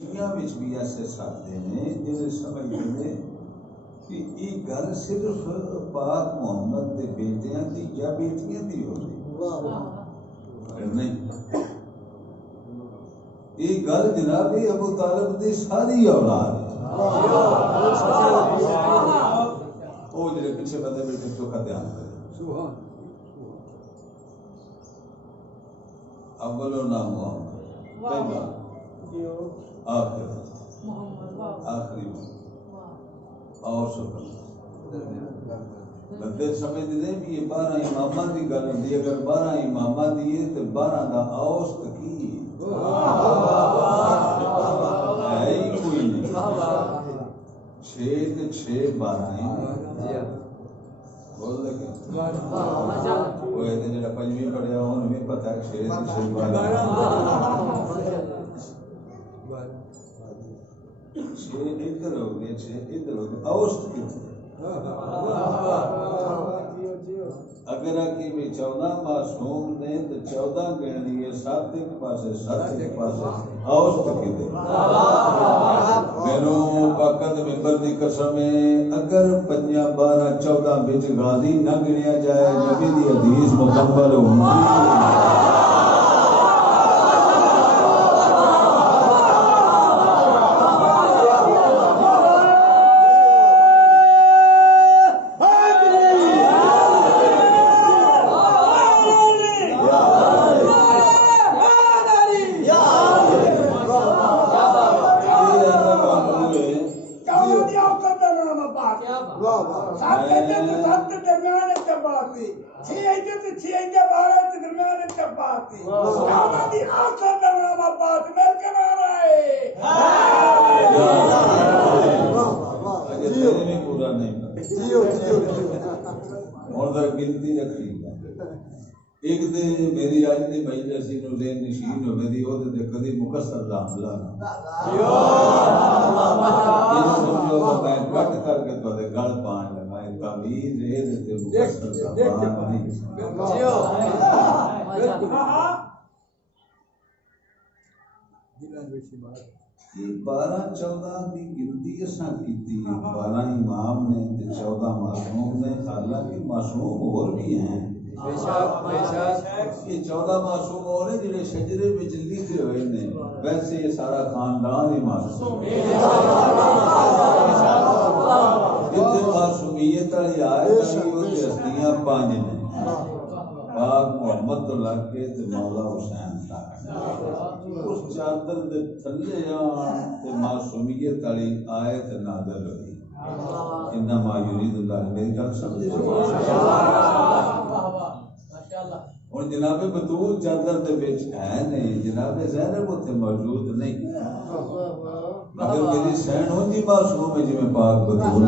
دنیا بھی ایسے ساتھی نے جنہیں سمجھتے ہیں کہ یہ گل صرف پاک محمد کے بیٹیاں دی یا بیٹیاں دی ہو رہی نہیں، یہ گل جناب ابو طالب دی ساری اولاد وہ جڑے پیچھے بندے بیٹھے چوکھا دھیان کرے اول نام محمد پہلا آخر آخری اور شکر بندے سمجھتے ہیں کہ یہ 12 امامہ کی گل ہوتی ہے، اگر 12 امامہ دی ہے تو 12 کا اوسط کی ہے ہی کوئی نہیں، 6 تے 6 12 ہی بول لگے وہ جڑا پنجویں پڑھیا انہوں بھی پتا ہے 6 تے 6 12 6 ادھر ہو گئے 6 ادھر ہو گئے اوسط کتنے اگر آکی بھی 14 معصوم نے تو 14 گننی ہے 7 ایک پاسے 7 ایک پاسے اوسط کتنے میروں باقد ممبر دی قسم ہے اگر 5 12 14 بچ غازی نہ گنیا جائے نبی دی حدیث مکمل ہوگی ایک دے میری آج دی مجلسی نو ذہن نشین ہوئے دی وہ دے کدی مقصر داملہ یہ سمجھو میں کٹ کر کے تو دے گل پان لگا ہے تعمیر رہے دے مقصر داملہ نہیں یہ 12-14 کی گنتی اساں کیتی 12 امام نے 14 معصوم نے حالانکہ معصوم اور بھی ہیں یہ 14 معصوم اور ہیں جنہیں شجرے میں لکھے ہوئے ہیں ویسے یہ سارا خاندان ہی معصوم ہے جتنے معصومیت والی آئے تھی وہ ہستیاں 5 ہیں پاک محمد تو لگ کے مولا حسین تک اس چادر دے تھلے آن تے معصومیت والی آیت نازل ہوئی انما یرید اللہ میری گل سمجھے اور جناب بطول چادر دے وچ ہے نہیں جناب زینب اتنے موجود نہیں مگر میری سین ہوں جی معصوم ہے جی میں پاک بطول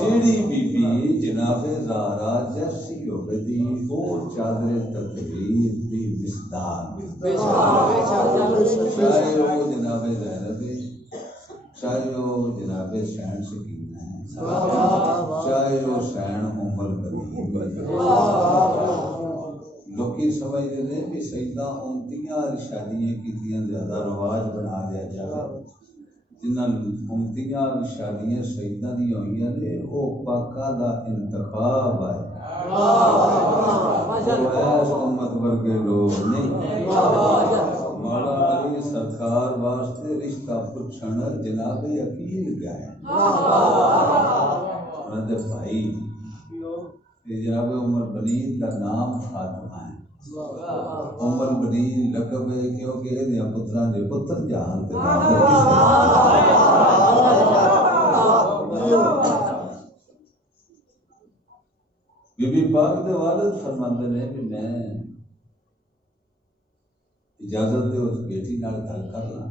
جیڑی بی بی جناب زہرا جیسی ہوگی وہ چادر تطہیر دی مصداق چاہے وہ جناب زینب چاہے وہ جناب شہن سکینہ ہے چاہے وہ شہن ام القریب لوکی سمجھ دے دیں کہ سیدہ 29 شادیاں کیتیاں زیادہ رواج بنا دیا جائے جنہاں 29 شادیاں سیدہ دی ہوئی ہیں وہ پاکا دا انتخاب ہے ایس امت ورگے لوگ نہیں مولا علی سرکار واسطے رشتہ پچھن جناب عقیل گئے انہوں نے بھائی جناب عمر بنین کا نام فاطمہ ہے عمر بنین لقب ہے کیونکہ یہ پتران دے پتر جہان تے بی بی پاک دے والد فرماندے نے کہ میں اجازت دے اس بیٹی نال گل کر لاں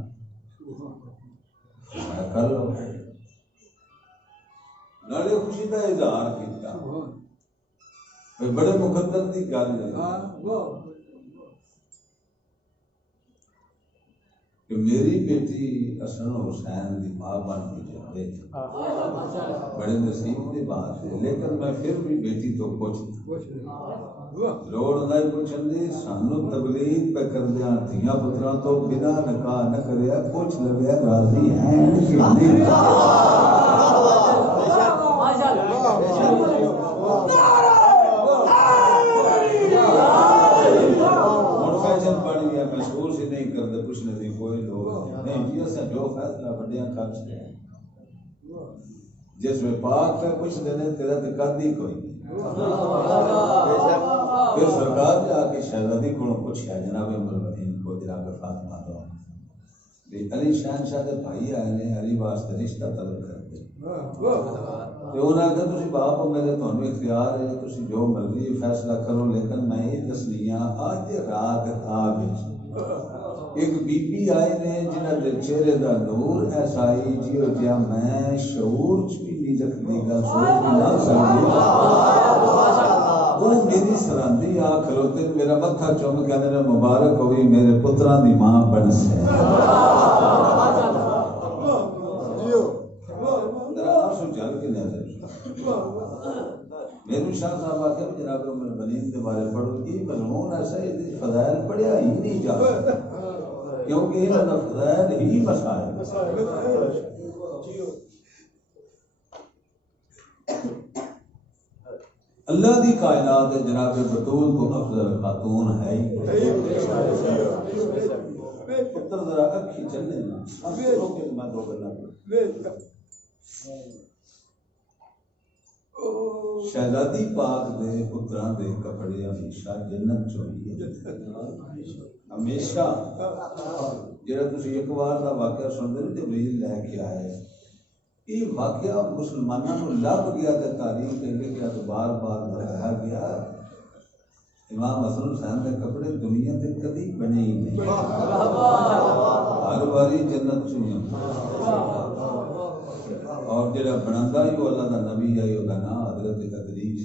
میں کر لو نالے خوشی دا اظہار کیتا بڑے مقدر دی گل ہے کہ میری بیٹی حسن حسین کی ماں بن کے جائے، بڑے نصیب کی بات ہے، لیکن میں پھر بھی بیٹی تو پوچھتا لوڑ نہیں پوچھن دی، سانو تبلیغ پہ کر دیا دھیاں پتراں تو بنا نکاح نہ کریا، پوچھ لگیا راضی ہیں کہ نہیں؟ فیشن بن گیا، محسوس ہی نہیں کرتے پوچھنے کی کوئی لوگ نہیں جی، اصل جو فیصلہ وڈیاں کر چکے ہیں، جس میں پاک کا کچھ دینے تیرا تو کد ہی کوئی نہیں۔ پھر سرکار نے آ کے شہزادی کو پوچھا جناب عمرالدین کو، جناب فاطمہ دو علی شہنشاہ کے بھائی آئے نے علی واسطے رشتہ طلب کرتے، تو انہوں نے کہا تسی باپ ہو میرے، تمہیں اختیار ہے، تسی جو مرضی فیصلہ کرو، لیکن میں یہ دسنی ہاں اج رات خواب ایک بی بی آئے نے جنہاں دے چہرے دا نور ایسا آئی جیو جیا میں شعور چ بھی نہیں رکھتی گل سوچ بھی نہ سکتی، وہ میری سراندی آ کھلوتے میرا متھا چوم کہندے نے مبارک ہوئی میرے پتراں دی ماں بن سے۔ میرے شاہ صاحب آخر جناب عمرالدین کے بارے پڑھو، یہ مضمون ایسا ہے فضائل پڑھیا ہی نہیں جا سکتا، کیونکہ انہوں فضائل ہی مسائل۔ اللہ دی کائنات جناب بطول کو افضل خاتون ہے ہی، پتر ذرا اکھی چلنے نا میں دو گلا شہزادی پاک دے پتراں دے کپڑے ہمیشہ جنت چوئی ہمیشہ، جڑا تسی ایک بار دا واقعہ سنتے نا جبریل لے کے آئے، یہ واقعہ مسلمانوں کو لب گیا تے تاریخ لکھیا تو بار بار دہرایا گیا، امام حسن حسین دے کپڑے دنیا تے کدی بنے ہی نہیں، ہر باری جنت چوئی، اور جڑا بناندا ہی وہ اللہ دا نبی ہے، وہ نام حضرت تدریس،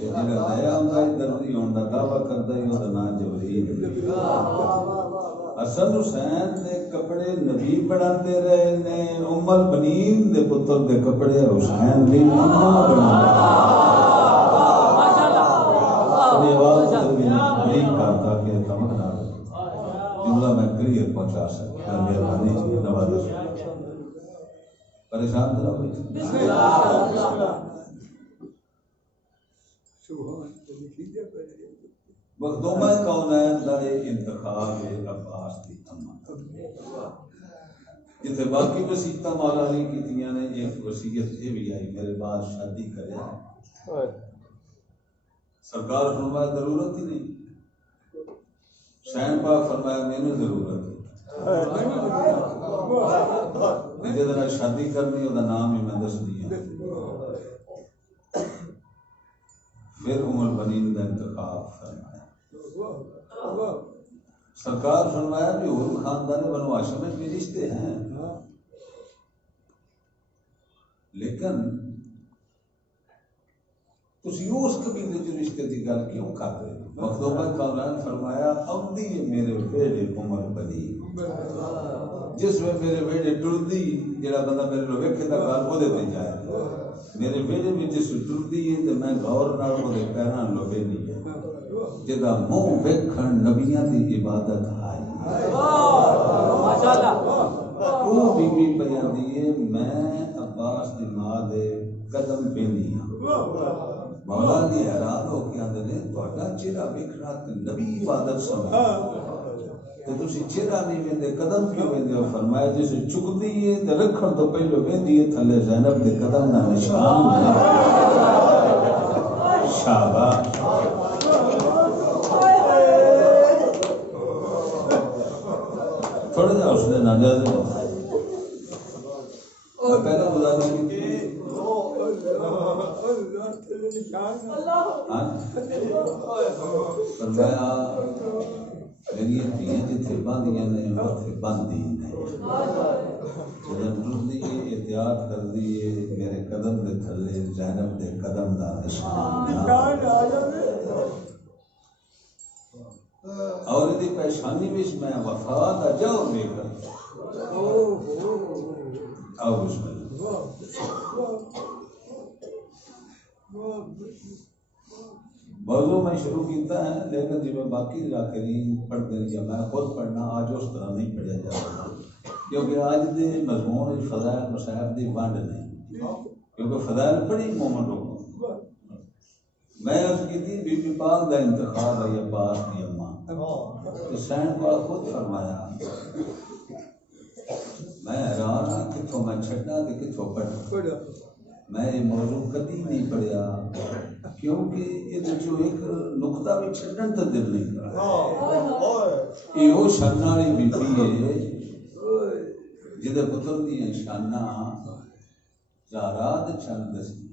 جڑا نیا ہوندا ہے درزی ہون دا دعویٰ کردا ہے، وہ نام جبریل۔ حسن حسین دے کپڑے نبی بناتے رہے نے، ام البنین دے پتر دے کپڑے حسین دی اماں بناتے تاکہ کمک نہ جملہ میں کلیئر پہنچا سکتا، مہربانی نوازش پریشان کرا ہوئی مخدومہ کونین دا انتخاب عباس دی اما، جتنے باقی وسیعتاں مولا علی کیتیاں نے، ایک وصیت یہ بھی آئی میرے بعد شادی کرے، سرکار فرمایا ضرورت ہی نہیں، حسین پاک فرمایا میں نے ضرورت ہے، جہاں شادی کرنی وہ نام ہی میں دس دیا، پھر ام البنین کا انتخاب فرمایا، سرکار فرمایا بھی اور خاندان بنو ہاشم میں بھی رشتے ہیں، لیکن تسی اس قبیلے جو رشتے کی گل کیوں کر رہے ہو؟ مخدومہ کونین فرمایا اودی میرے ویڑے ام البنین، جس میں میرے ویڑے ٹردی جڑا بندہ میرے لو ویکھے تا گل وہ دے جائے، میرے ویڑے میں جس ٹردی ہے تے میں غور نال وہ دے پیراں لوے نہیں ہے، جدا منہ ویکھن نبیاں دی عبادت آئی، ماشاءاللہ وہ بی بی پیاندی ہے میں عباس دی ماں دے قدم پہنی ہاں، مولا دی حیران ہو کے آندے نے تہاڈا چہرہ ویکھنا تے نبی عبادت سمجھ تے تسی چہرہ نہیں ویندے قدم کیوں ویندے ہو؟ فرمایا جس چکدی ہے تے رکھن تو پہلو ویندی ہے تھلے زینب دے قدم دا نشان، شاباش تھوڑا جا اس نے ناجائز پہلے گزاری کی فرمایا میری دھیاں جتھے باندھیاں نے اوتھے باندھی نہیں، جدن ٹردی ہے احتیاط کردی ہے میرے قدم دے تھلے زینب دے قدم دا نشان، اور دی پہچان جوانی وچ میں وفا دا جوہر لے کر آؤ بسم اللہ موضوع میں شروع کیتا ہے لیکن جی میں باقی ذاکرین پڑھتے ہیں یا میں خود پڑھنا آج اس طرح نہیں پڑھیا جا رہا کیونکہ آج دے مضمون فضائل مصائب دی ونڈ نہیں کیونکہ فضائل بڑی مومنٹ ہو میں عرض کی تھی بی بی پاک دا انتخاب ہے عباس دی اماں تو حسین پاک خود فرمایا میں حیران ہاں کتوں میں چھڈا تے کتوں پڑھا میں یہ موضوع کبھی نہیں پڑھیا کیونکہ یہ جو ایک نقطہ بھی چھڈن تے دل نہیں کرتا یہ شان والی بی بی ہے جہدے پتر دیاں شاناں زہرا تے چند سی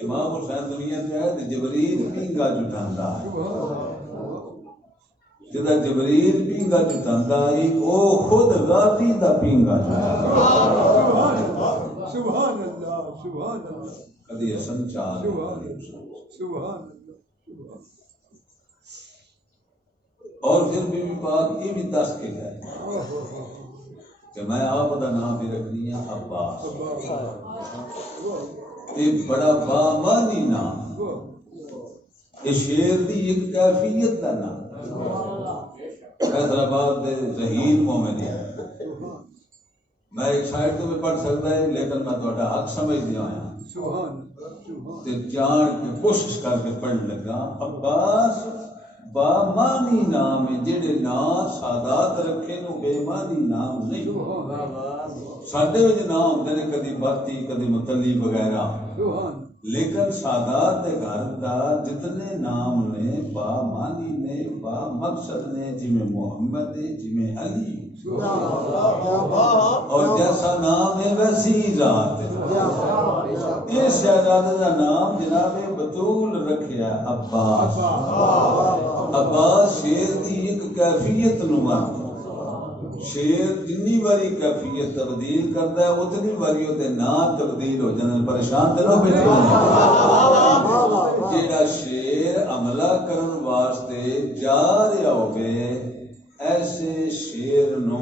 امام حسین دنیا تے ہے تے جبریل پینگا جٹاندا جدا جبریل پینگا جٹاندا ہے او خود ذاتی دا پینگا سبحان اللہ سبحان اللہ کدی حسن چال سبحان اللہ اور پھر بی بی پاک یہ بھی دس کے گئے کہ میں آپ دا نام بھی رکھنی ہے عباس یہ بڑا بامانی نام یہ شیر دی ایک کیفیت دا نام حیدرآباد دے ذہین مومن ہے میں ایک سائڈ تو بھی پڑھ سکتا ہے لیکن میں تھوڑا حق سمجھ دیا ہوں تے جان کے کوشش کر کے پڑھ لگا عباس بامانی نام ہے جڑے نام سادات رکھے نو بے مانی نام نہیں ساڈے وچ نام ہوندے نے کدی باتی کدی متلی وغیرہ لیکن سادات دے گھر دا جتنے نام نے با مانی نے با مقصد نے جی میں محمد ہے جی میں علی اور جیسا نام ہے ویسی ذات ہے یہ شہزادے دا نام جناب بطول رکھیا عباس عباس شیر دی ایک کیفیت نما شیر جنی باری کیفیت تبدیل کرتا ہے اتنی باری ہوتے نام تبدیل ہو جانے پریشان دلوں بیٹھے جیڑا شیر عملہ کرن واسطے جا رہا ہوگے ایسے شیر نو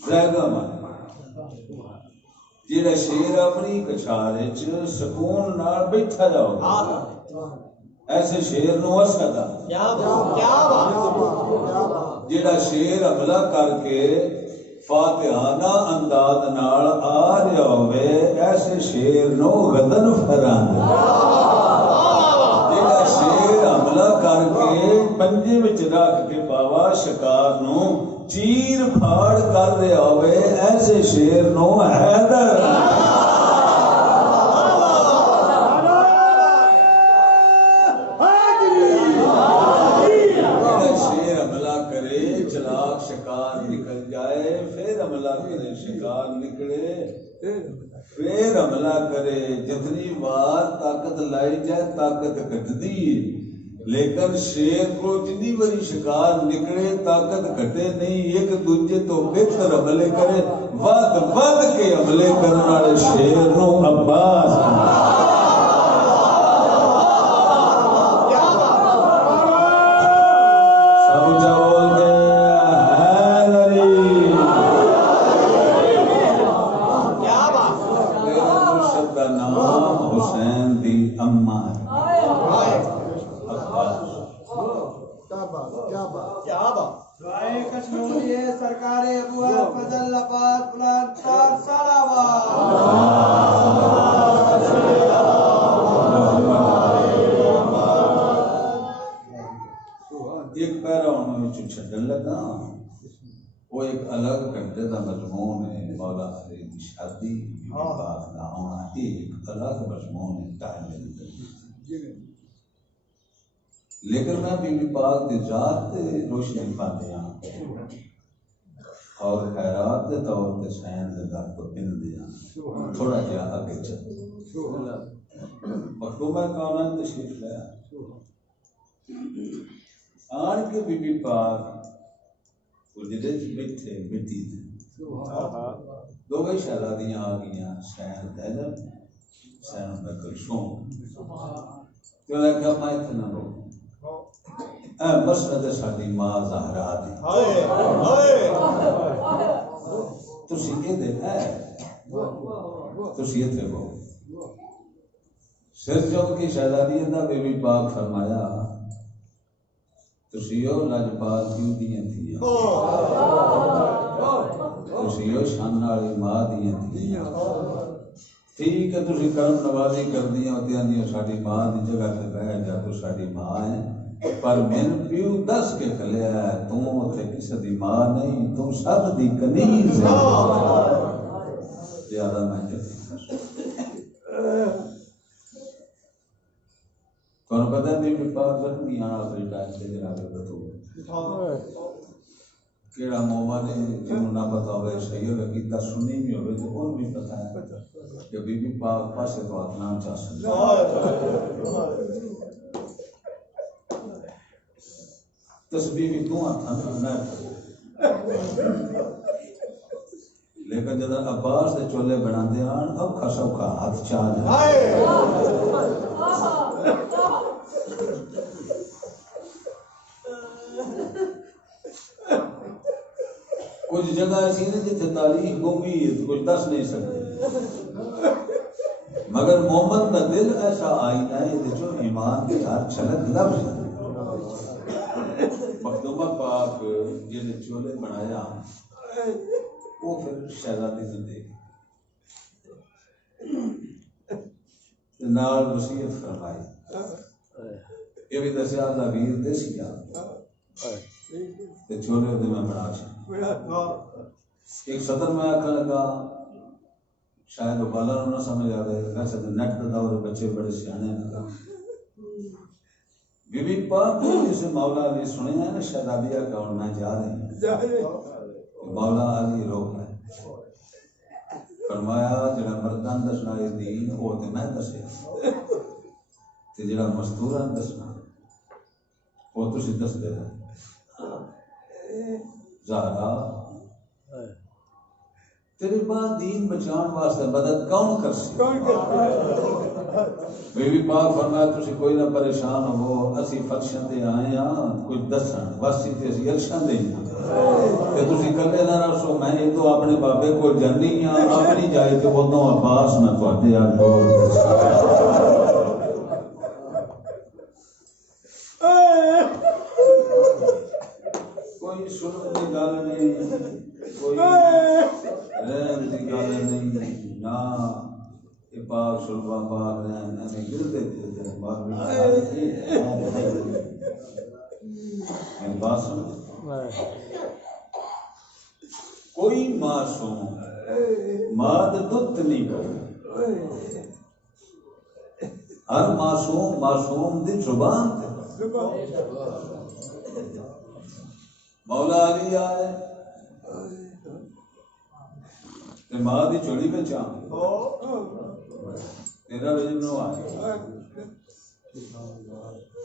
زیادہ مانا جیڑا شیر اپنی کچھارے سکون نال بیٹھا جاؤ ایسے شیر نو اسد جیڑا شیر حملہ کر کے فاتحانہ انداز نال آ رہا ہوئے ایسے شیر نو غدن پھراندے جیڑا شیر حملہ کر کے پنجے وچ رکھ کے باوا شکار نو چیر پھاڑ کر رہا ہوئے ایسے شیر نو حیدر شکار نکل جائے پھر حملہ کرے شکار نکلے پھر حملہ کرے جتنی بار طاقت لائی جائے طاقت گھٹتی ہے لیکن شیر کو جتنی بڑی شکار نکلے طاقت گھٹے نہیں ایک دوجے تو بہتر حملے کرے ود کے حملے کرنے والے شیر نو عباس سرکار ابو فضل آباد پلان 4 سالہ ایک پیرا انہوں نے چھڑن لگا وہ ایک الگ گھنٹے کا مضمون ہے مولا علی کی شادی پاک نہ ہونا ایک الگ مضمون ہے ٹائم لیکن میں بی بی پاک دی ذات تے روشنی پاندے ہاں اور خیرات دے طور تے سین دے در کو پن دیا تھوڑا جہا آگے چل مخدومہ کونن تشریف لیا آن کے بی بی پاک اجڑے بیٹھے مٹی دے دو گئی شہزادیاں آ گئیاں سین زینب سین کلثوم تو لکھا میں اتنا رو اے مسند ساڈی ماں زہرا دی تسی یہ دے تسی اتنے رو سر چوک کی شہزادی دا بی بی پاک فرمایا تسیو لجپال کیوں دیاں تھیاں تسیو شان والی ماں دیاں تھیاں ٹھیک ہے تسی کرم نوازی کر دیاں ہوتیاں دیاں ساڈی ماں دی جگہ تے بیٹھ جا تو ساڈی ماں ہے پر من پیو دس کے کھلیا ہے تو تے کسی دی ماں نہیں تو سب دی کنیز ہے زیادہ میں کون پتہ نہیں کہ پاک زخمی آنا اپنی ٹائم سے جناب بتو کیڑا موما نے جنہوں نہ پتا ہوئے صحیح لگی تا سنی بھی ہوئے تو کون بھی پتا ہے کہ بی بی پاک پاسے تو اتنا چاہ سکتا تسبیح بھی تو آتھا نہ لیکن جدہ عباس دے چولے بنا دے آن اب کھسو کا ہاتھ چاہ جائے کچھ جگہ ایسی نہیں جتنے تاریخ گمی ہے کچھ دس نہیں سکتے مگر محمد کا دل ایسا آئینہ ہے جو ایمان کے ہر چھلک لفظ ہے مخدومہ پاک جن چولے بنایا وہ پھر شہزادی نے دیکھ نال وصیت فرمائی یہ بھی دسیا لغیر دیسی تے چھوڑے دے میں بڑا ایک صدر میں آکھا لگا شاید وہ بالا نہ سمجھ آئے ویسے تو نیٹ دا دور بچے بڑے سیانے ہیں بی بی پاک جسے مولا علی سنے ہیں نا شہزادیہ کا اور میں جا رہے ہیں مولا علی روک ہے فرمایا جڑا مردان دسنا دین وہ تے میں دسے تے جڑا مستوران دسنا وہ تسی دس دے رہے زہرا تیرے بعد دین بچان واسطے مدد کون کر سی بی بی پاک فرمایا تسی کوئی نہ پریشان ہو اسی فرشن دے آئے ہاں کچھ دسن واسی تے اسی ارشن دے کہ تسی کلے نہ رسو میں یہ تو اپنے بابے کو جننی ہاں اپنی جائے تے وہ تو عباس میں پڑھتے ہیں کوئی سرخ دی گل نہیں کوئی رحم دی گل نہیں نا یہ پاک شربا پاک رحم ہمیں گرتے تھے کوئی معصوم ماد دت نہیں کر ہر معصوم دی زبان تے مولا علی آئے تے ماں دی چولی میں چاہ تیرا وجن نو آئے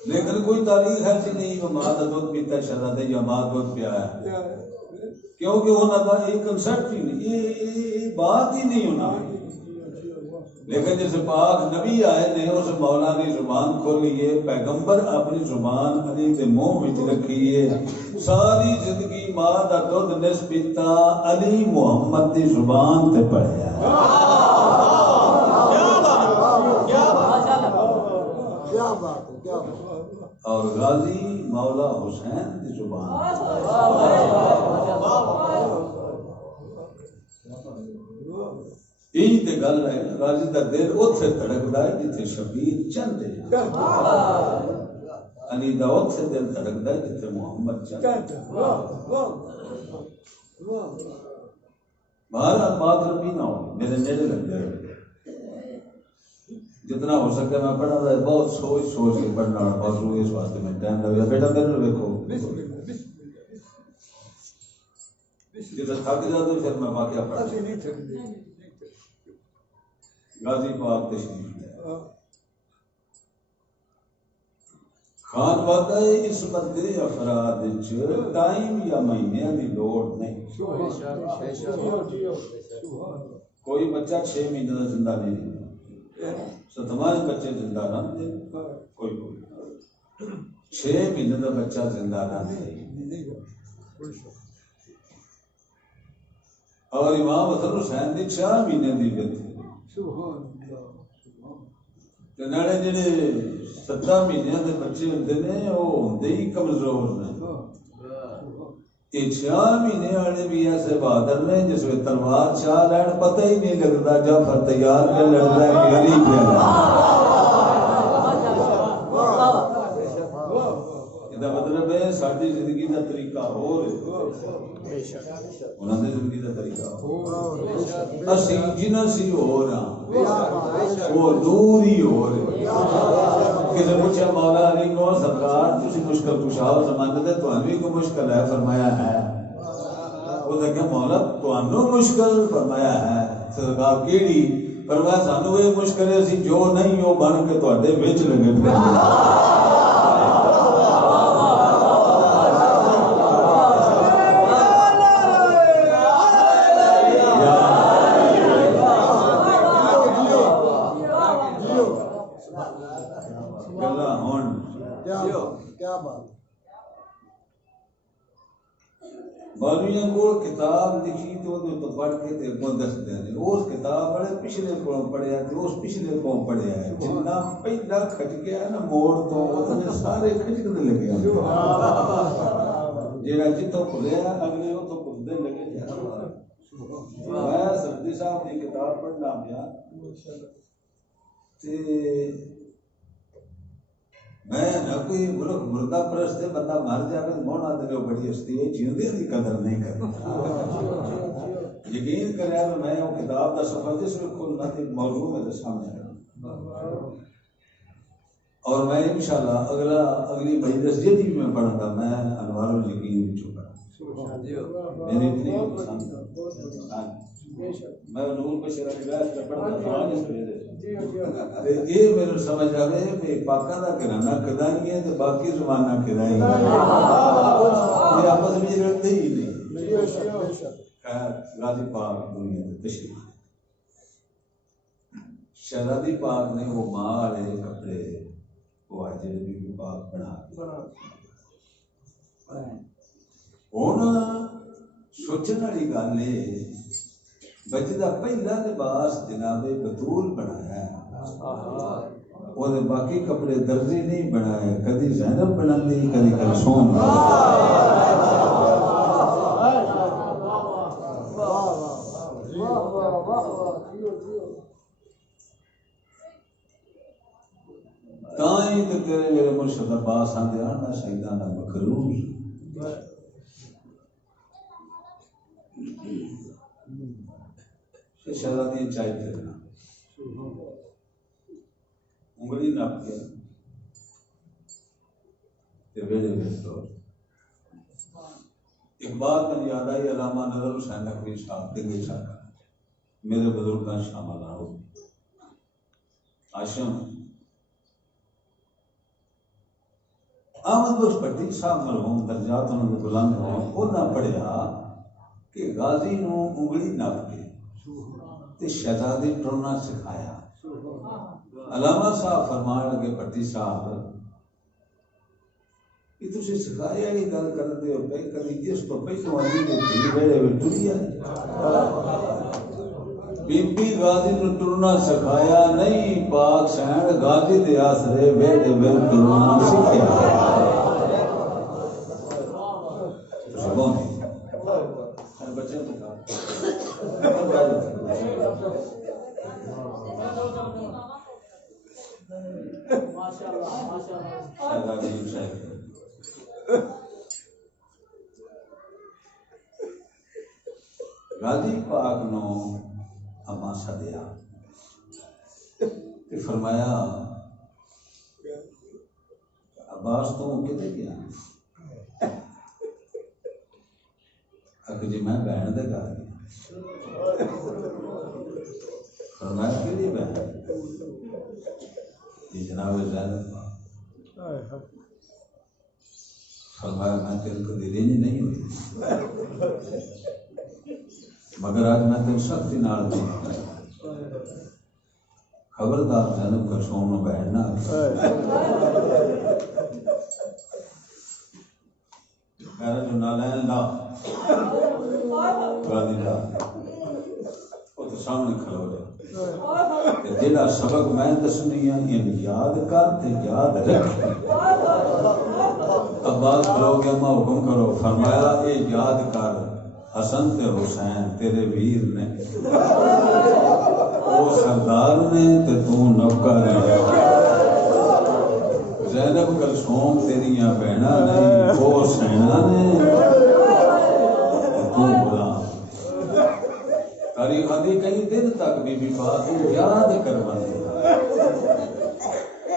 لیکن کوئی تاریخ ایسی نہیں کہ ماں دا دودھ پیتا شہزادے یا ماں دودھ پیا ہے کیونکہ ہونا تھا ایک کنسپٹ ہی نہیں یہ بات ہی نہیں ہونا لیکن جیسے پاک نبی آئے نے اس مولا کی زبان کھولیے پیغمبر اپنی زبان علی کے منہ وچ رکھیے ساری زندگی ماں دا دودھ نس پیتا علی محمد دی زبان تے پڑھیا اور غازی مولا حسین دی زبان یہی تے گل ہے غازی دا دل اوتھے دھڑکدا ہے جتھے شبیر چند ہے علی دا اوتھے دل دھڑکدا ہے جتھے محمد چند بہرحال بات لمبی نہ ہو میرے نیڑے لگ جائے جتنا ہو سکے میں پڑھا رہا ہے بہت سوچ کے پڑھنا موضوع اس واسطے میں ٹائم لگا بیٹا میرے دیکھو جب تھک جاتا ہوں پھر میں واقعہ پڑھتا غازی پاک تشریف لے خان واقع اس بندے افراد ٹائم یا مہینے کی لوڑ نہیں کوئی بچہ 6 مہینے کا زندہ نہیں ستواں بچے زندہ نہ دے کوئی 6 مہینے کا بچہ زندہ نہ دے. اور امام حسن حسین دی 4 مہینے دی بیٹی نالے جڑے 7 مہینے کے بچے ہوتے ہیں وہ ہوتے ہی کمزور نے. یہ 4 مہینے والے بھی ایسے بہادر نے جس میں تلوار چاہ لین پتہ ہی نہیں لگتا جعفر تیار پہ لڑتا ہے کہ علی پہ مطلب ہے ساری زندگی کا طریقہ ہو انہوں نے زندگی کا طریقہ اسی جنہ سی ہو رہا وہ دور ہی ہو رہے. کسی پوچھا مولا علی کو سرکار تسی مشکل کشاؤ زمانے دے تو بھی کو مشکل ہے فرمایا ہے. وہ کہ مولا تو مشکل فرمایا ہے سرکار کیڑی فرمایا سانو یہ مشکل ہے اسی جو نہیں وہ بن کے تواڈے وچ لگے پھر. مولویوں کو کتاب لکھی تو پڑھ کے تیرے کو دس دیں اس کتاب بڑے پچھلے کو پڑھیا تو اس پچھلے کو پڑھیا ہے جتنا پہلا کھج گیا ہے نا موڑ تو سارے کھجکنے لگے جہاں جتوں کھلیا اگلے وہ تو کھلنے لگے. میں سردی صاحب کی کتاب پڑھنا پیا میں نہ کوئی ملک مردہ پرست ہے بندہ مر جائے مونا دے بڑی ہستی ہے جیندے کی قدر نہیں کرتا. یقین کرے تو میں وہ کتاب کا سفر جس میں کھولنا تھی موضوع میرے سامنے آیا اور میں انشاءاللہ اگلی مجلس جی بھی میں پڑھا تھا میں انوار الیقین چکا میری اتنی پسند میں نور بشیر اقلاس کا پڑھتا تھا یہ میرے سمجھ آئے کہ پاکا دا کرانا کدائی ہے تو باقی زمانہ کدائی ہے یہ آپس میں رکھتے ہی نہیں. خیر غازی پاک دنیا میں تشریف شہزادی پاک نے وہ ماں والے کپڑے وہ حاجر بی بی پاک بنا ہوں سوچنے والی گل ہے بچہ پہلا لباس جناب بطول بنایا وہ باقی کپڑے درزی نہیں بنائے کدی زینب بنا دی کدی کلثوم تائیں تے تیرے میرے مرشد عباس آندے آنا شہیدان دا مکروم شہزادی چائے پھرنا انگلی ناپ کے ویڑے میں تو ایک بات میں یاد آئی علامہ نظر حسین نقوی صاحب دنگی صاحب میرے بزرگاں شامل آؤ آشم احمد بخش پٹی صاحب مرحوم درجات انہوں نے بلند ہوں انہاں پڑھیا کہ غازی نو انگلی ناپ کے تے شہزادی ٹرنا سکھایا. علامہ صاحب فرمان لگے پٹی صاحب کہ تسی سکھایا ہی گل کرتے ہو پہ کبھی جس تو پہلو آدمی نے تھی ویڑے میں ٹریا بی بی غازی نو ٹرنا سکھایا نہیں پاک سین غازی دے آسرے ویڑے میں ٹرنا سکھایا. بچے غازی پاک نو اما سدیا فرمایا عباس تو کتنے گیا جی میں بہن دے گھر فرمایا کہ نہیں بہن جی جناب زینب فرمایا میں تیرے کو دینی نہیں ہوئی مگر آج میں تیرے سختی نال دی خبردار زینب کلثوم نو بیٹھنا میرا جو نالین لا غازی لا وہ تو سامنے کھلو رہے جیڑا سبق میں دسنی ہے ان یاد کر تے یاد رکھ عباس کرو گے ماں حکم کرو فرمایا اے یاد کر حسن تے حسین تیرے ویر نے وہ سردار نے تے تو نوکر ہے زینب کلثوم تیریاں بہنا نہیں وہ سینا نے تو غلام تاریخ دی کئی دن تک بی بی پاک کو یاد کروانے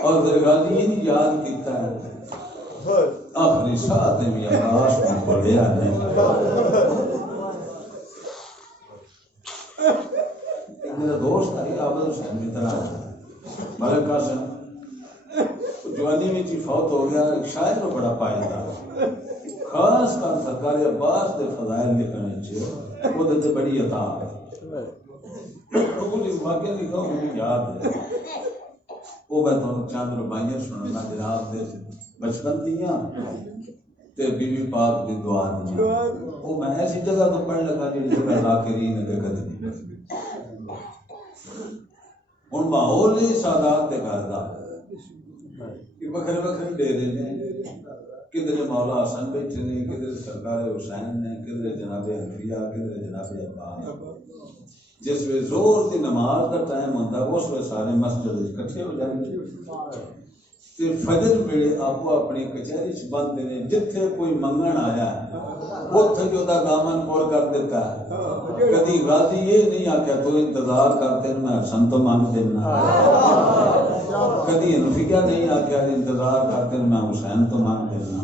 اور درگاہی نہیں یاد کیتا ہے آخری ساتھ میں آکاش کو کھولیا نے میرا دوست ہے عابد حسین کی طرح ملک قاسم جوانی میں چی فوت ہو گیا ایک شاعر کو بڑا پائیدہ خاص کر سرکار عباس دے فضائل لکھنے چاہیے وہ دیتے بڑی عطا کچھ اس واقعہ لکھا مجھے یاد ہے وہ میں تو چاند ربائیاں سننا جناب دے بچپن دیاں تے بی بی پاک دی دعا دیاں وہ میں ایسی جگہ تو پڑھ لگا جی جگہ ذاکرین دے کدے نہیں ہن ماحول ہی سادات دے گھر دا کہ بکھرے بکھرے ڈیرے نے کدھر مولا حسن بیٹھے نے کدھر سرکار حسین نے کدھر جناب حنفیہ کدھر جناب عباس جس میں زور دی نماز کا ٹائم ہوتا ہے اس میں سارے مسجد اکٹھے ہو جائیں گے تے فجر ویلے آپ اپنی کچہری چ بند نے جتھے کوئی منگن آیا اوتھے جو دا دامن پور کر دیتا ہے کدی غازی یہ نہیں آکھیا تو انتظار کرتے میں حسن تو مان دینا کدی حنفیہ نہیں آکھیا انتظار کرتے میں حسین تو مان دینا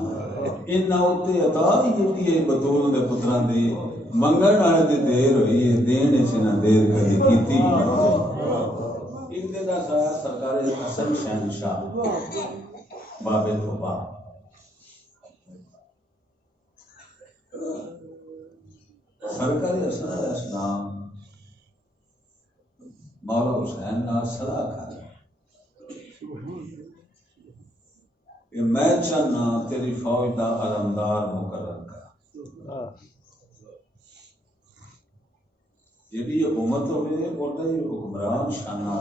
انہاں اوتے عطا بھی جڑی ہے بطول دے پتراں دی منگن والے دی دیر ہوئی ہے دین اس نہ دیر کدی کیتی دا سایہ سرکار حسن شہنشاہ باب توبہ سرکار حسن علیہ السلام مولا حسین نال صدا کر کہ میں چاہنا تیری فوج دا علمدار مقرر کر جیڑی حکومت ہوئے اوڈا ہی حکمران شانہ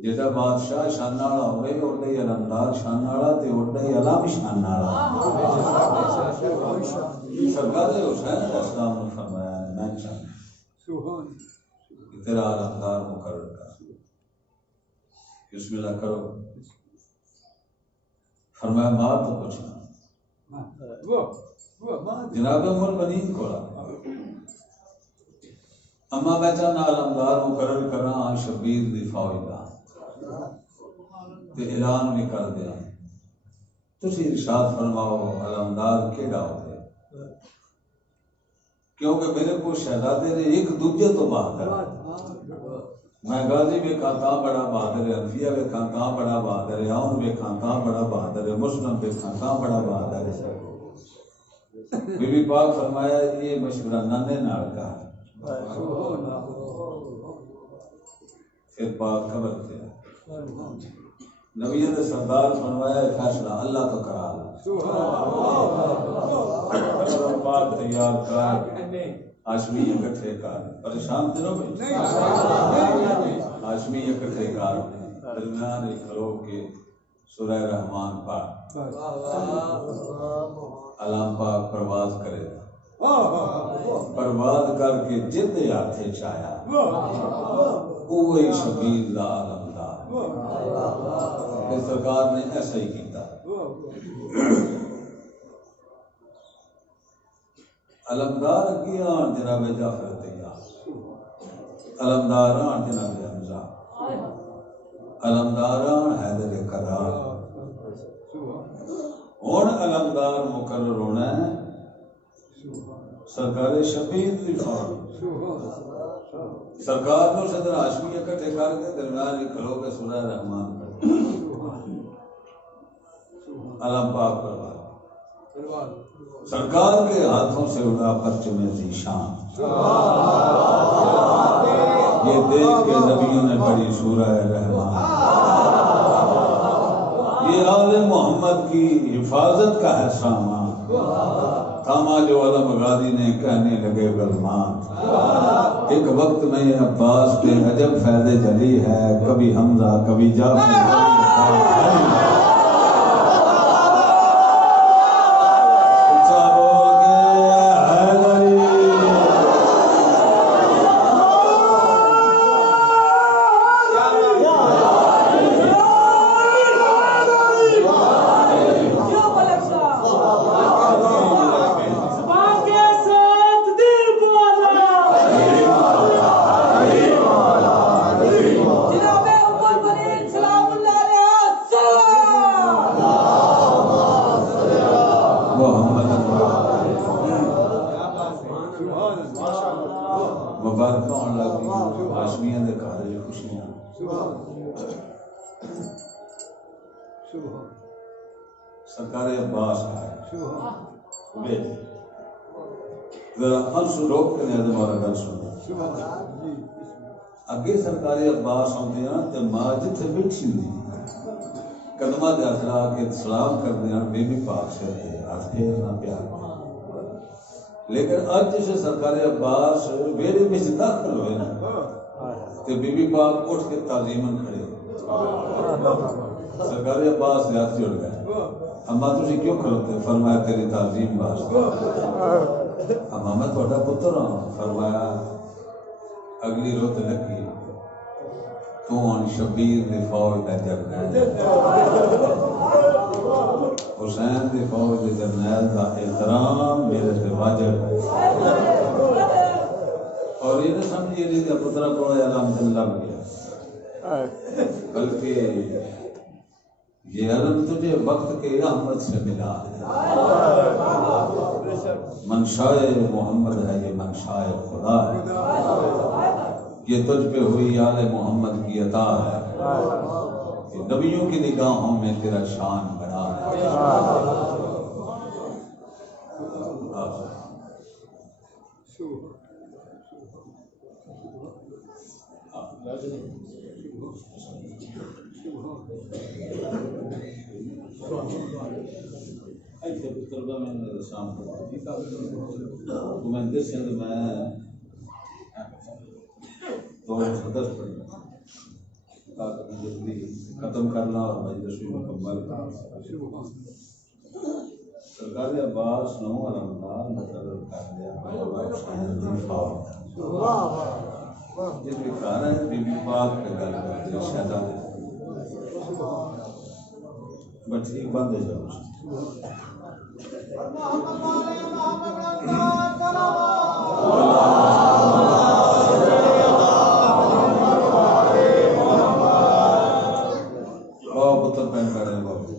جیسا بادشاہ شان والا ہوئے اوڈا ہی علمدار شان والا تے اوڈا ہی علم شان والا سرکار حسین علیہ السلام نے فرمایا میں چاہتا کہ تیرا علمدار مقرر کر بسم اللہ کرو فرمایا ماں تو پوچھنا جناب عمر بنین کو اما میں چاہنا علمدار مقرر کرنا شبیر دی فوج دا تے اعلان بھی کر دیا تسی ارشاد فرماؤ علمدار کیڑا ہوگا کیونکہ میرے کو شہزادے نے ایک دوجے تو بہادر میں غازی بھی کھاتا بڑا بہادر ہے حنفیہ بھی کھاتا بڑا بہادر ہے عون بھی کھاتا بڑا بہادر ہے مسلم بھی کھاتا بڑا بہادر ہے بی بی پاک فرمایا یہ مشورہ نانے نال کا پھر پاک خبر کیا نبی نے سردار فرمایا فیصلہ اللہ تو کرا لا پاک تیار کر ہاشمی اکٹھے کر پریشان تھے بھائی ہاشمی اکٹھے کر درمیان ایک کھلو کے سورہ رحمان پاک علام پاک پرواز کرے پرواز کر کے جد ہاتھے چایا وہی شبیر دا علمدار سرکار نے ایسا ہی کیتا علمدار کی آن جناب جعفر تیار علمدار آن جناب حمزہ علمدار آن حیدر کرار ہون علمدار مقرر ہونا ہے سرکار شبیر دی فوج سرکار کو صدر ہاشمی اکٹھے کر کے درمیان کھلو کے سورہ رحمان علم پاک پرواز سرکار کے ہاتھوں سے اڑا پرچم ذیشان یہ دیکھ کے نبیوں نے پڑھی سورہ رحمان. یہ آل محمد کی حفاظت کا ہے سامان. تھاما جو علم غازی نے کہنے لگے غلمان. ایک وقت میں عباس کے عجب فیض جلی ہے. کبھی حمزہ کبھی جعفر. سرکار عباس آئے ذرا انس روک کے نیازم والا گل سنو. اگے سرکار عباس آتے ہیں تو ماں جتھے بیٹھی ہوئی قدمہ دے ہاتھ لا کے سلام کرتے ہیں بی بی پاک سے ہاتھ پھیرنا پیار. لیکن اج جسے سرکار عباس ویڑے میں داخل ہوئے تو بی بی پاک اٹھ کے تعظیماً کھڑے. سرکار عباس سے ہاتھ جڑ گئے. اما تسی کیوں کھلوتے؟ فرمایا تیری تعظیم واسطے. اما میں تھوڑا پتر ہوں. فرمایا اگلی روت لگی تو ان شبیر دی فوج دا جرنیل حسین دی فوج دے جرنیل دا احترام میرے سے واجب. اور یہ نہ سمجھیے نہیں کہ پترا کو الحمدللہ گیا، بلکہ یہ علم تجھے وقت کے احمد سے ملا ہے. منشائے محمد ہے یہ منشائے خدا ہے. یہ تجھ پہ ہوئی آل محمد کی عطا ہے. یہ نبیوں کی نگاہوں میں تیرا شان بڑا ہے. ختم کرنا اور مجلس بھی مکمل کرنا. سرکار عباس نو رمضان مقرر کر دیا. جس بھی کہا ہے بی بی پاک پہ گل کرتے ہیں شہزادے بس ٹھیک بند ہو جاؤ. پتر پین کر رہے بابو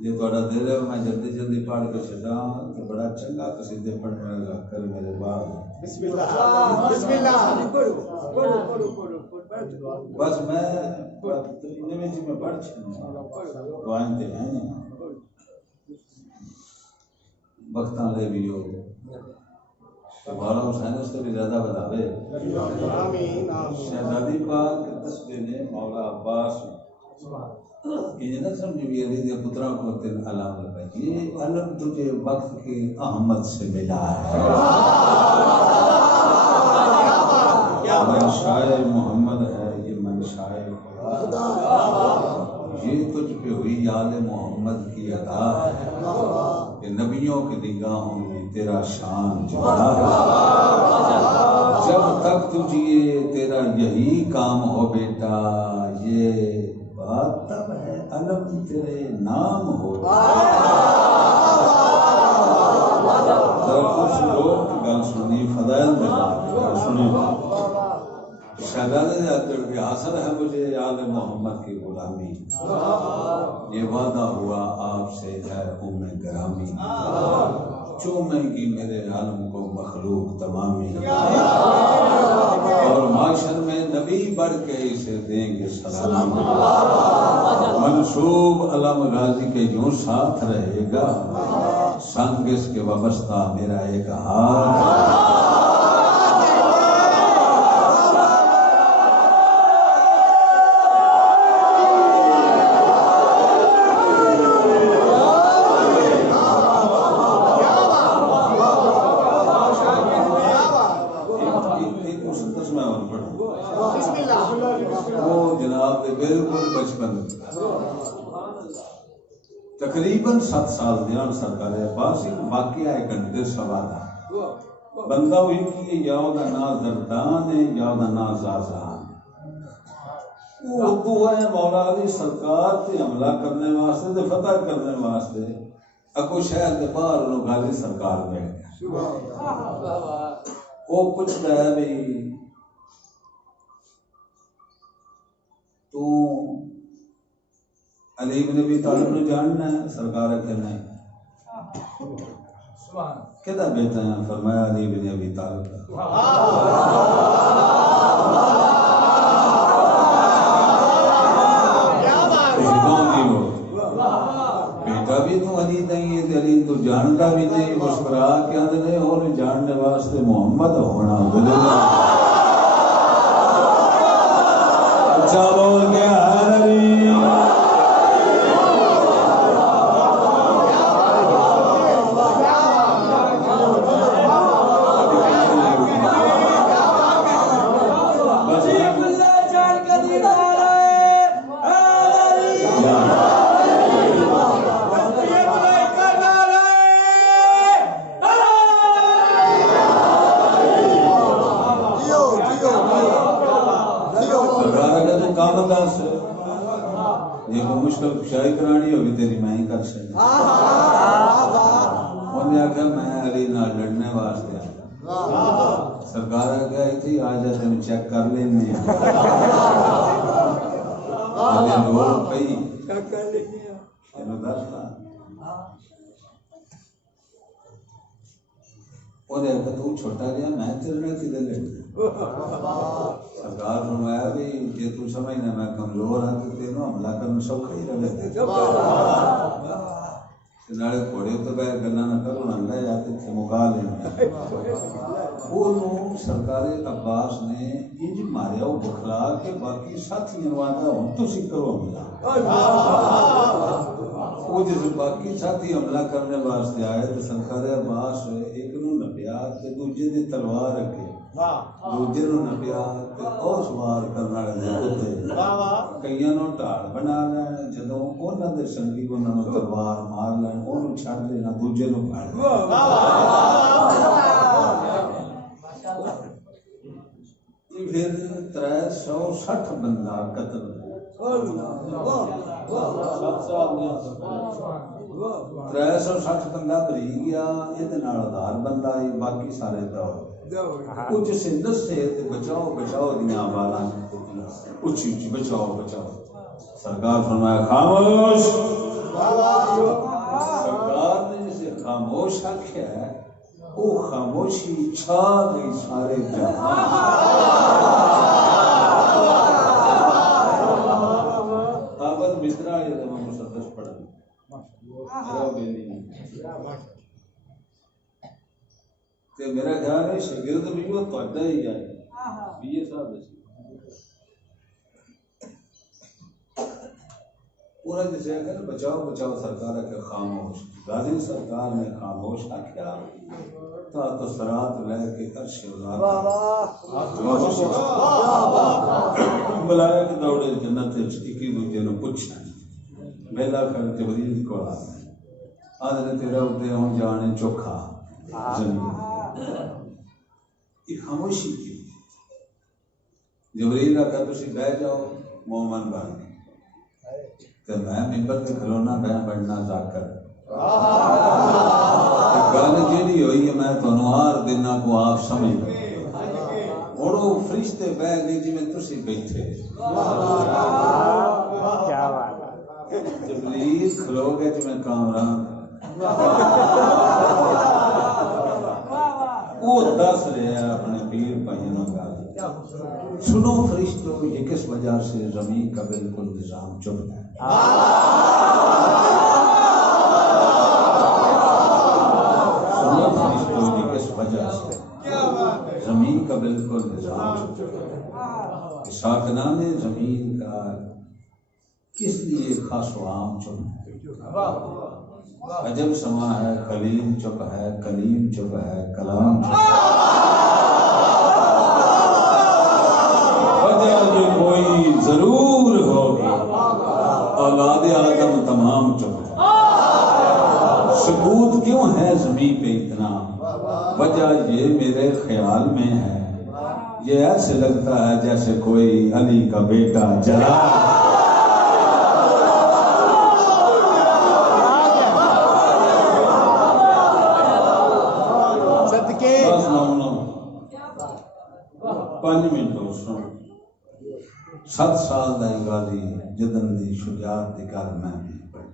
یہ تھوڑا دے رہے ہو. میں جلدی جلدی پڑھ کے چڑھا تو بڑا چنگا قصیدے پڑھنے لگا کر میرے باپ. بسم اللہ بسم اللہ. بس میں جی میں پڑھ چکا دعائیں تے ہیں وقتاں لے بھی ہو. مولا حسین اس سے بھی زیادہ بتاوے. شہزادی پاک دستے نے مولا عباس یہ نہ سمجھ بھی علی دے پترا کو تین علام لگا. یہ علم تجھے وقت کے احمد سے ملا ہے. منشائے محمد ہے یہ منشائے خدا. یہ تجھ پہ ہوئی آل محمد کی عطا ہے کہ نبیوں کی نگاہوں میں تیرا شان جھولا ہے. جب تک تجھے تیرا یہی کام ہو بیٹا یہ بات تب ہے علم تیرے نام ہو. کچھ لوگ کی گل سنی فضائل میں سنی. شہزادے نے چڑھ کے حاصل ہے مجھے آل محمد کی غلامی. یہ وعدہ ہوا آپ سے ہے ام گرامی. چومے گی میرے عالم کو مخلوق تمامی. اور معاشر میں نبی بڑھ کے اسے دیں گے سلام. منصوب علم غازی کے یوں ساتھ رہے گا سنگ اس کے وابستہ میرا ایک ہاتھ. وہ جناب دے بالکل بچپن تقریباً 7 سال دیان سرکار عباس واقعہ ہے گھنٹے سوا دا بندہ ہوئی کہ یا دا نا زردان ہے یا دا نا زازان وہ اردو ہے مولا علی سرکار تے حملہ کرنے واسطے تے فتح کرنے واسطے اکو شہر دے باہر انہوں غازی سرکار بیٹھ گیا وہ پوچھتا ہے بھئی تو علی بن ابی طالب نے جاننا ہے سرکار ہے کہ نہیں کہتا بیٹا ہے فرمایا علی بن ابی طالب کا بیٹا بھی تو علی نہیں ہے علی تو جانتا بھی نہیں مسکرا کے اندر اور جاننے واسطے محمد ہونا اچھا بول کے علی مشکل کشائی کرانی ہوگی تیری میں ہی کر سکتا انہوں نے آکھا میں علی نہ لڑنے واسطے سرکار آگیا تھی آج تم چیک کر لینے علی روڑ پئی انہوں دستا وہ نے آکھا تو چھوٹا گیا میں چلنے کی دے لڑنے سرکار فرمایا بھی یہ تو سمجھنا میں کمزور ہوں تو تینوں حملہ کرنا سوکھا ہی رہے نالے گھوڑے تو بغیر گلا نہ کرو نہ لے جاتے تھے مکا لینا وہ سرکار عباس نے انج ماریا وہ بکھلا کے باقی ساتھی نوادا ہوں تو سی کرو حملہ وہ جس باقی ساتھی حملہ کرنے واسطے آئے تو سرکار عباس ایک نو نپیا تے دوجے دی تلوار رکھے دوجے نو نپیا تے اور سوار کرنا لگے کئیاں نو ڈھال بنا لین جدوں انہاں دے سنگی انہاں نو تلوار مار لین اونوں چھڈ دینا دوجے نو پھاڑ پھر 360 بندہ قتل 360 بندہ بری گیا یہ ہزار بندہ ہی باقی سارے دور کچھ سندس سے بچاؤ بچاؤ دیا آواز اچھی اچھی بچاؤ بچاؤ سرکار فرمایا خاموش سرکار نے جسے خاموش آکھیا ہے وہ خاموشی چھا گئی سارے جہاں آباد مصرا یہ تمام مسدس پڑھا میرا خیال ہے شاگرد بھی وہ تہاڈا ہی ہے بی اے صاحب پورا جسے آخر بچاؤ بچاؤ سرکار ہے خاموش غازی سرکار نے خاموش آخیا تا تو سرات لے کے عرش ملائک دوڑے جنت اکی دوجے نو پوچھنا میلا کر جبریل کو آدھے تیرا اتنے ہوں جانے چوکھا زمین یہ خاموشی کی جبریل آقا تسی بہ جاؤ مومن بن کہ میں ممبر پہ کھلونا میں بڑھنا ذاکر گل جیڑی ہوئی ہے میں تانوں ہر دن کو آپ سمجھ لو اور وہ فرشتے بہ گئے جی میں تسی بیٹھے کیا بات ہے جبریل کھلو گئے جی میں کامران وہ دس رہے ہیں اپنے پیر پائیوں کا سنو فرشتوں یہ کس وجہ سے زمین کا بالکل نظام چپ ہے سنو فرشتوں یہ کس وجہ سے زمین کا بالکل نظام چپ ہے ساکنان زمین کا کس لیے خاص و عام چپ ہے عجب سما ہے خلیل چپ ہے کلیم چپ ہے کلام چپ ہے وجہ یہ میرے خیال میں ہے، یہ ایسے لگتا ہے جیسے کوئی علی کا بیٹا جلا صدقے 5 منٹ دوستوں 7 سال دا غازی جدن دی شجاعت دی گل میں بھی پڑھی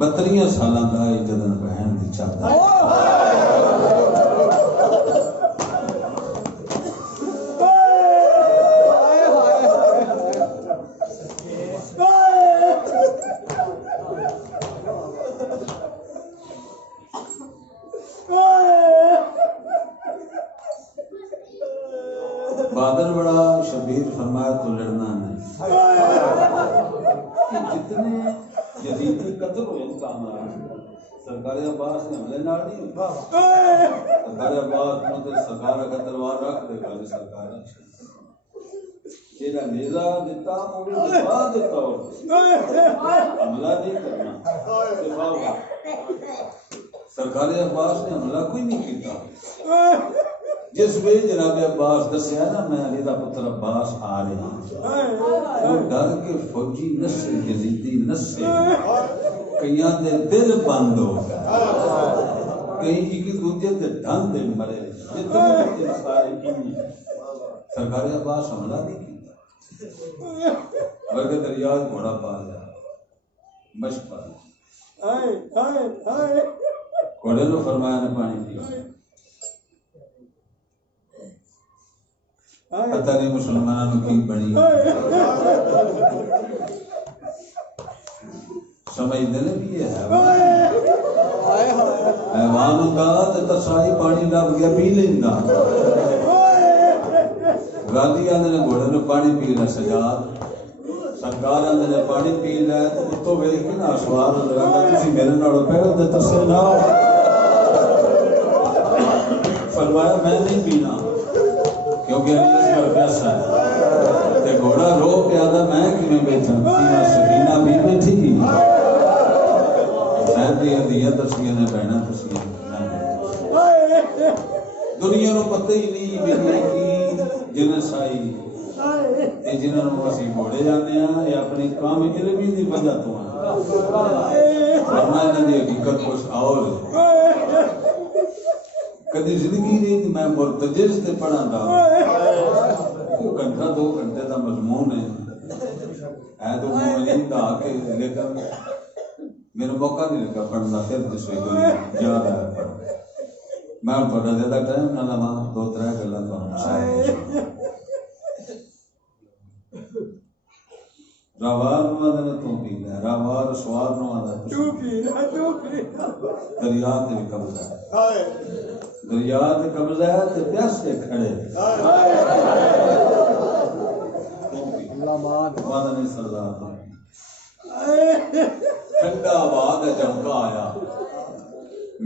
32 سالاں دا جدن بہن دی چادر بادل بڑا شبیر فرمایا تو لڑنا نہیں، جتنے یزیدی قتل ہوئے کامران سرکار عباس نے حملے نال نہیں ہوئے، سرکار عباس نے سرکار کا تلوار رکھ دے گا سرکار جیڑا نیزا دیتا وہ بھی دفاع دیتا ہو، حملہ نہیں کرنا دفاع ہوا۔ سرکار عباس نے حملہ کوئی نہیں کیتا، جس وے جناب عباس دسیا نا میں علی دا پتر عباس آ رہا ہوں، وہ ڈر کے فوجی نسے یزیدی نسے کئیاں دے دل بند ہو گئے، کئی ایک دوجے تے ڈھن دے مرے، جتنے سارے کینے سرکار عباس حملہ نہیں کیتا، بلکہ دریا گھوڑا پا لیا مشق پا لیا، گھوڑے نے فرمایا نے پانی پیا، پتہ نہیں مسلمانوں کی بڑی سمجھ دینے بھی یہ ہے حیوان ہوتا تو تسائی پانی لگ گیا پی لینا، غازی آدھے نے گھوڑے نے پانی پی لیا، سجاد سرکار آدھے نے پانی پی لیا تو اتو ویکھ کے نا سوال لگا تسی میرے نال پہلو تے تسے نہ فرمایا میں نہیں پینا کیونکہ علی اس پر پیاسا ہے، تے گھوڑا رو کے آدھا میں کیوں بیٹھا تینا سکینہ بھی بیٹھی گی میں دی ہدیہ تسیہ نے بہنا تسیہ دنیا نو پتہ ہی نہیں میری کی جنہیں سائی تے جنہاں نو اسی گھوڑے جانے ہیں یہ اپنی کام علمی دی وجہ تو ہیں، ورنہ انہاں دی حقیقت کچھ اور کدی زندگی نہیں میں مرتجز تے پڑھا تھا، وہ گھنٹہ 2 گھنٹے کا مضمون ہے تو مومنین کا آ کے لیکن میرا موقع نہیں لگا پڑھنا، پھر جس وقت یاد آیا پڑھ میں تھوڑا زیادہ ٹائم نہ لواں 2-3 گلاں تھانوں شاید راوار نو آدھے تو پی لیا، راوار سوار نو آدھے تو پی لیا، دریا تے بھی قبضہ ہے، دریا تے قبضہ ہے تے پیاسے کھڑے مادنی سردار ٹھنڈا آباد ہے جمکا آیا،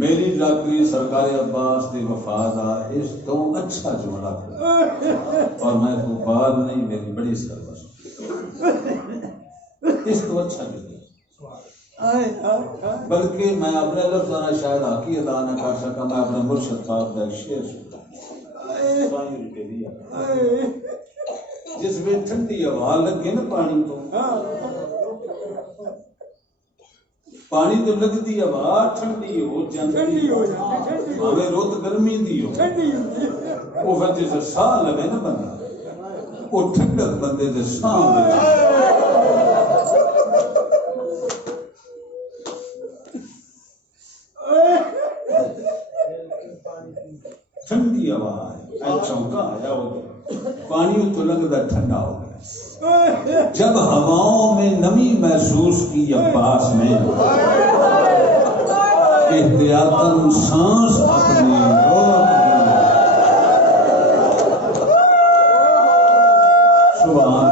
میری ڈاکٹری سرکار عباس دی وفات آ اس تو اچھا جملہ اور میں تو بات نہیں میری بڑی سربست اس تو اچھا جملہ، بلکہ میں اپنے لفظانا شاید حقی ادا نہ کر سکا، میں اپنے مرشد صاحب کا ایک شعر سنتا جس میں ٹھنڈی ہوا لگے نا پانی تو پانی تو لگتی ہوا ٹھنڈی ہو جاتی ہمیں روت گرمی دی ہو وہ پھر جیسے ساہ لگے نا بندہ وہ ٹھنڈک بندے دے ساہ لگے ٹھنڈی ہوا ہے چونکا آیا ہو گیا پانی تو لگتا ٹھنڈا ہو گیا، جب ہواؤں میں نمی محسوس کی عباس نے احتیاطاً سانس اپنی سبحان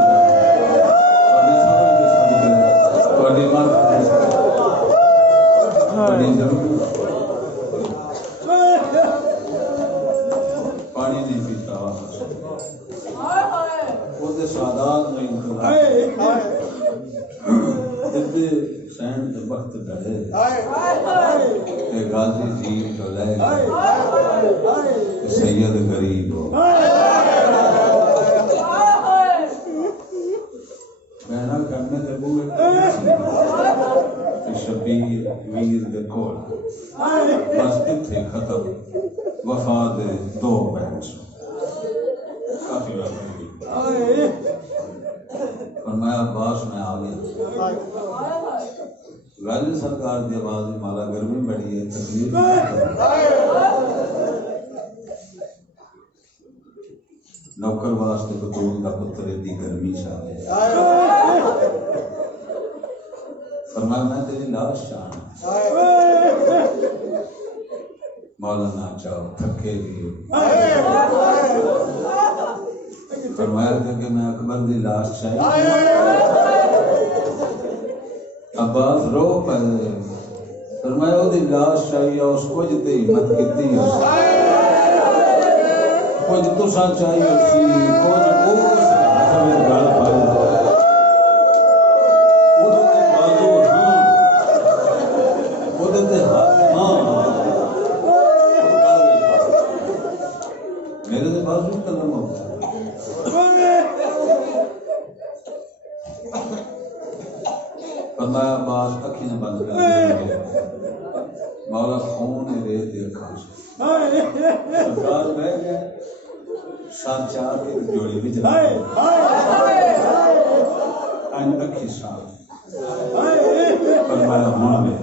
پانی نہیں پیتا وہ سادات میں سینڈ وقت ڈرے غازی جی جو لے رہ گئے سید غریب ہو میں نہ کرنے دے بوئے شبیر ویر دے کول بس اتھے ختم وفا دے دو بینچ کافی وقت فرمایا عباس میں آ گیا غازی سرکار دی آواز مالا گرمی بڑی ہے تکلیف نوکر واسطے بطول دا پتر دی گرمی چاہے فرمایا میں تیری لاش چاہنا مولانا چاہو تھکے بھی فرمایا کہ میں اکبر دی لاش چاہیے عباس رو پہلے فرمایا وہ دی لاش چاہیے اس کو جتے ہمت کتی ہے کچھ تو سا چاہیے سی کچھ وہ حسب گل پائی میرے دے پاس بھی قدم ہوتا فرمایا عباس اکھی نے بند کر مولا خون رے دے اکھاں سرکار بہ گئے سات چار کے جوڑی بھی جلا این اکھی صاحب فرمایا ہونا میں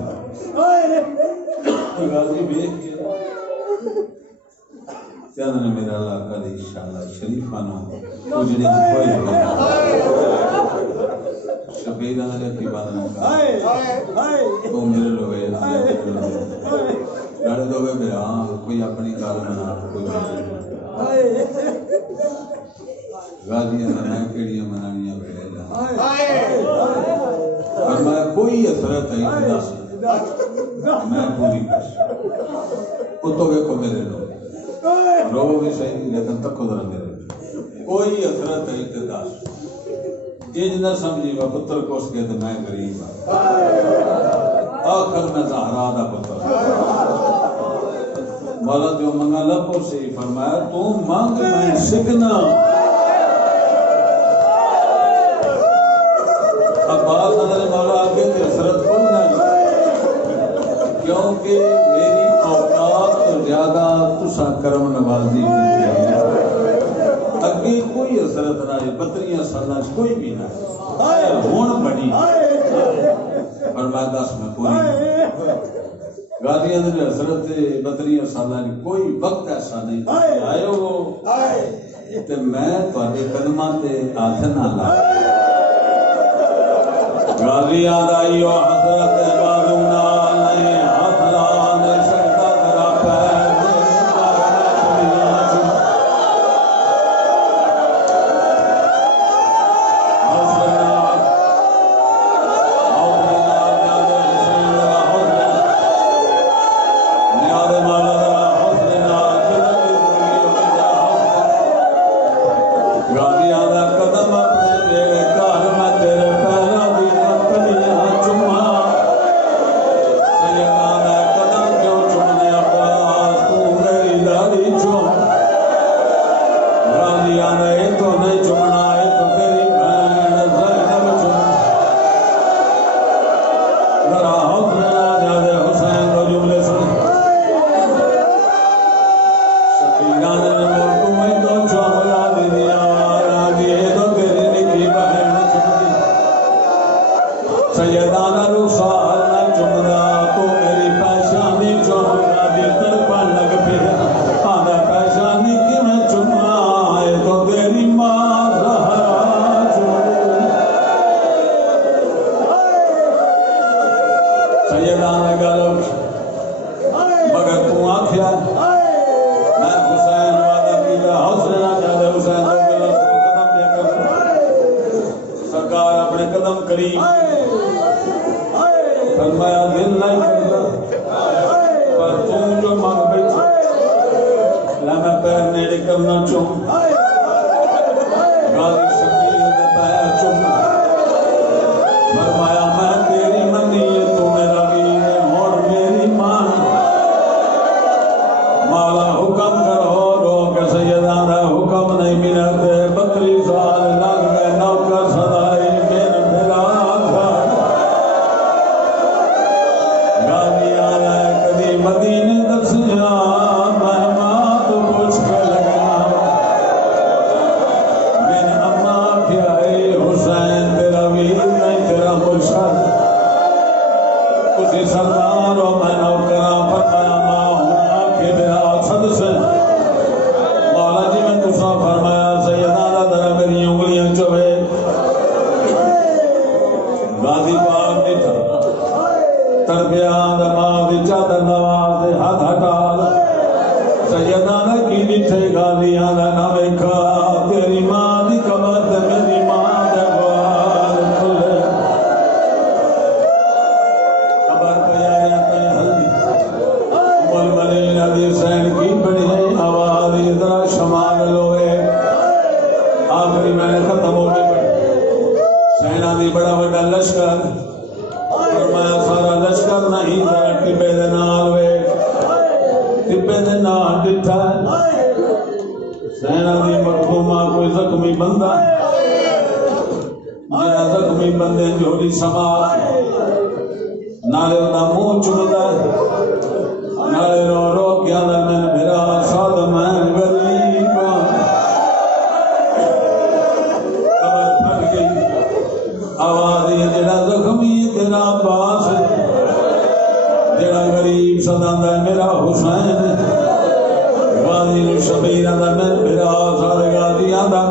غازی بیٹھ گیا چاہنا نے میرا علاقہ دے انشاءاللہ شریفانوں اجڑے کوئی شبیرہ نے کی بات نہ کہا تو میرے لوگے لڑے دو گئے ہاں کوئی اپنی کار بنا کوئی غازیاں میں کیڑیاں منانیاں بیڑے فرمایا کوئی اثرت ہے اتنا میں پوری کش اتو گے کو میرے لوگ رو بھی صحیح لیکن تک ادھر میرے کوئی اثرت ہے اتداس یہ نہ سمجھی وہ پتر کو اس کے تو میں غریب ہوں آخر میں زہرا دا پتر مولا جو منگا لپو سے فرمایا تو مانگ میں سکنا عباس حضرت مولا آگے تے حسرت کھل نہیں کیونکہ میری اوقات تو زیادہ تسا کرم نوازی ہوئی اگے کوئی حسرت نہ ہے بطریاں سالہ کوئی بھی نہ ہے ہون بڑی فرمایا دس میں پوری غازیاں دے حضرت بطریاں سالہ کوئی وقت ایسا نہیں آئے ہو تے میں تواڈے قدماں تے ہاتھ نہ لا غازیاں دا ایو حضرت بازونا نہیں ہاتھ لانے سجدہ کرا پیر مولا حکم کرو رو کے سیدان دا حکم نہیں ملتے 32 سال لگ گئے نوکر سدائی میرے میرا تھا گالی آیا کدی مدینے دسیا میں ماں تو پوچھ کے لگا میرے اماں کیا ہے حسین تیرا ویر نہیں تیرا مرشد اسی سردار و میں نوکرا فرمایا ماں ہوں کہ میرا صد سے مولا جی میں تسا فرمایا سیدہ ذرا میری انگلیاں چوبے غازی پاک نے تربیہ دماغ دی چادر نواز دے ہاتھ ہٹا سیدہ نے کی دیتے غازیاں دا نہ ویکھا تیری ماں دی قبر تے میری ماں دے وال کھلے قبر پہ آیا تے ہلدی ململین علی سین کی بڑی آواز ادھر شمال لوے آخری میں نے ختم ہو گئی سینا دی بڑا بڑا لشکر فرمایا سارا لشکر نہیں ذرا ٹبے دے نال وے ٹبے دے نال ڈٹھا سینا دی مخدومہ کوئی زخمی بندہ جہاں زخمی بندے جوڑی سما نالے دا منہ چڑھدا نالے رو رو کے آدھا میں میرا ساتھ میں غریب قبر پھٹ گئی آواز یہ جڑا زخمی تیرا عباس جڑا غریب سداندا میرا حسین غازی شبیر آدھا میں میرا ساتھ غازی آدھا